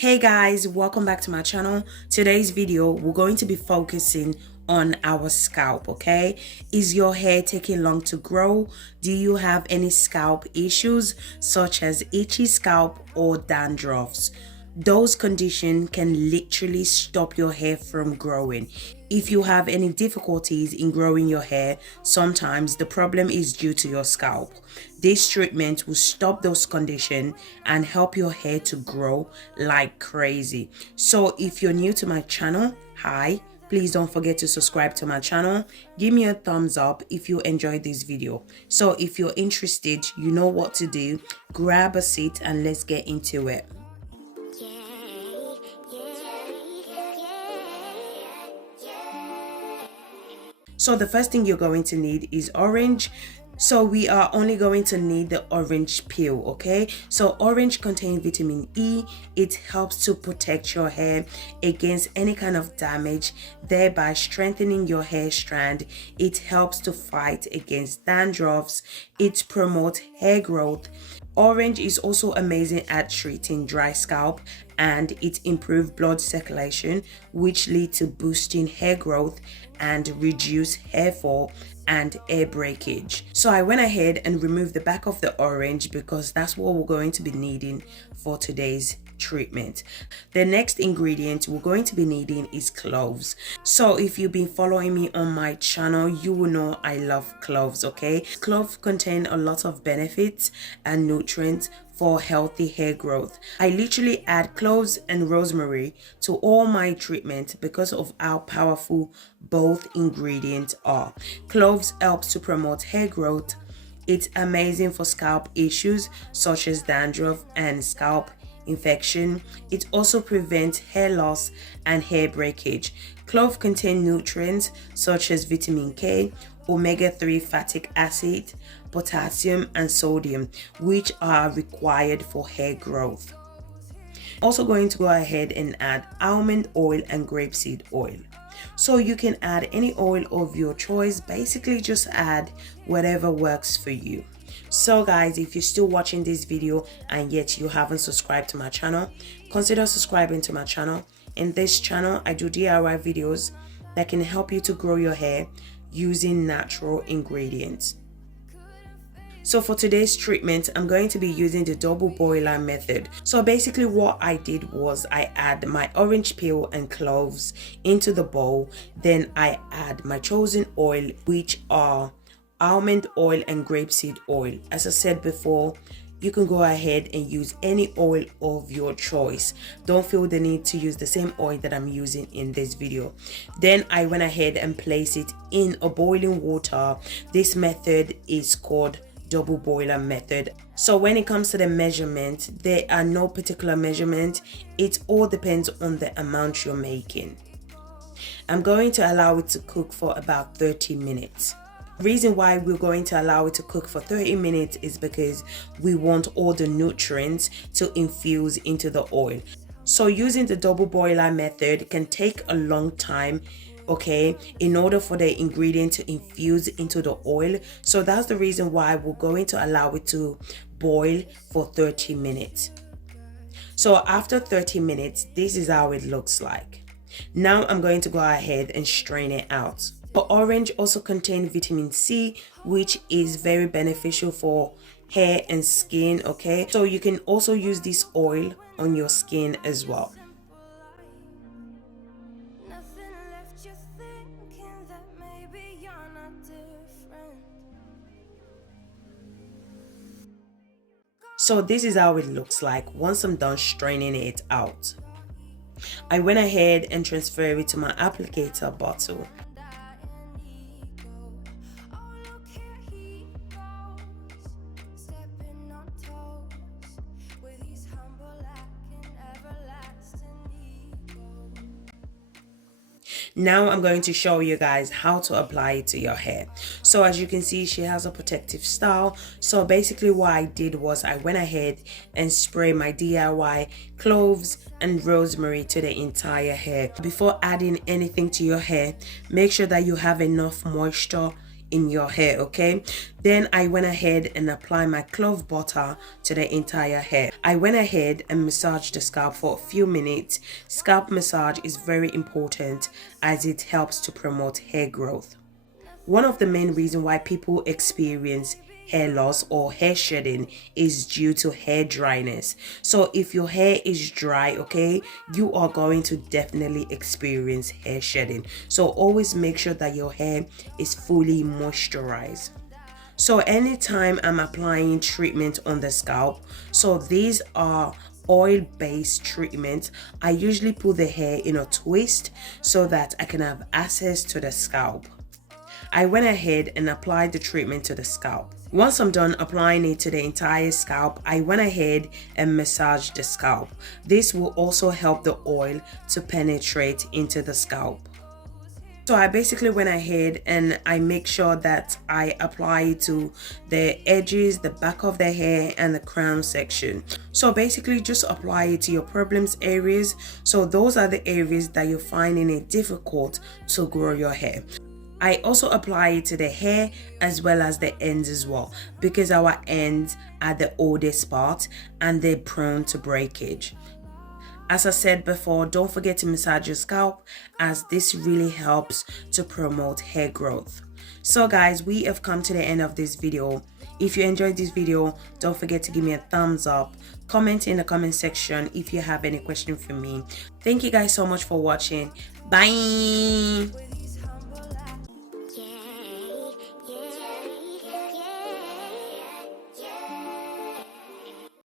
Hey guys, welcome back to my channel. Today's video we're going to be focusing on our scalp. Okay, is your hair taking long to grow? Do you have any scalp issues such as itchy scalp or dandruffs? Those conditions can literally stop your hair from growing. If you have any difficulties in growing your hair, sometimes the problem is due to your scalp. This treatment will stop those conditions and help your hair to grow like crazy. So if you're new to my channel, hi, please don't forget to subscribe to my channel. Give me a thumbs up if you enjoyed this video. So if you're interested, you know what to do. Grab a seat and let's get into it. So the first thing you're going to need is orange. So we are only going to need the orange peel, okay? So orange contains vitamin E. It helps to protect your hair against any kind of damage, thereby strengthening your hair strand. It helps to fight against dandruffs. It promotes hair growth. Orange is also amazing at treating dry scalp, and it improves blood circulation, which leads to boosting hair growth and reduce hair fall and hair breakage. So I went ahead and removed the back of the orange because that's what we're going to be needing for today's treatment. The next ingredient we're going to be needing is cloves. So if you've been following me on my channel, you will know I love cloves. Okay, cloves contain a lot of benefits and nutrients for healthy hair growth. I literally add cloves and rosemary to all my treatment because of how powerful both ingredients are. Cloves helps to promote hair growth. It's amazing for scalp issues such as dandruff and scalp infection. It also prevents hair loss and hair breakage. Clove contain nutrients such as vitamin K, omega-3 fatty acid, potassium and sodium, which are required for hair growth. Also going to go ahead and add almond oil and grapeseed oil. So you can add any oil of your choice. Basically just add whatever works for you. So guys, if you're still watching this video and yet you haven't subscribed to my channel, consider subscribing to my channel. In this channel I do DIY videos that can help you to grow your hair using natural ingredients. So for today's treatment, I'm going to be using the double boiler method. So basically what I did was I add my orange peel and cloves into the bowl. Then I add my chosen oil, which are almond oil and grapeseed oil. As I said before, you can go ahead and use any oil of your choice. Don't feel the need to use the same oil that I'm using in this video. Then I went ahead and placed it in a boiling water. This method is called double boiler method. So when it comes to the measurement, there are no particular measurement. It all depends on the amount you're making. I'm going to allow it to cook for about 30 minutes. The reason why we're going to allow it to cook for 30 minutes is because we want all the nutrients to infuse into the oil. So using the double boiler method can take a long time, okay, in order for the ingredient to infuse into the oil. So that's the reason why we're going to allow it to boil for 30 minutes. So after 30 minutes, this is how it looks like. Now I'm going to go ahead and strain it out. But orange also contains vitamin C, which is very beneficial for hair and skin, okay? So you can also use this oil on your skin as well. So this is how it looks like once I'm done straining it out. I went ahead and transferred it to my applicator bottle. Now I'm going to show you guys how to apply it to your hair. So as you can see, she has a protective style. So basically what I did was I went ahead and sprayed my DIY cloves and rosemary to the entire hair. Before adding anything to your hair, make sure that you have enough moisture in your hair. Okay, then I went ahead and applied my clove butter to the entire hair. I went ahead and massaged the scalp for a few minutes. Scalp massage is very important as it helps to promote hair growth. One of the main reasons why people experience hair loss or hair shedding is due to hair dryness. So if your hair is dry, okay, you are going to definitely experience hair shedding. So always make sure that your hair is fully moisturized. So anytime I'm applying treatment on the scalp, so these are oil-based treatments, I usually put the hair in a twist so that I can have access to the scalp. I went ahead and applied the treatment to the scalp. Once I'm done applying it to the entire scalp, I went ahead and massaged the scalp. This will also help the oil to penetrate into the scalp. So I basically went ahead and I make sure that I apply it to the edges, the back of the hair and the crown section. So basically just apply it to your problems areas. So those are the areas that you're finding it difficult to grow your hair. I also apply it to the hair as well as the ends as well, because our ends are the oldest part and they're prone to breakage. As I said before, don't forget to massage your scalp as this really helps to promote hair growth. So guys, we have come to the end of this video. If you enjoyed this video, don't forget to give me a thumbs up. Comment in the comment section if you have any question for me. Thank you guys so much for watching. Bye.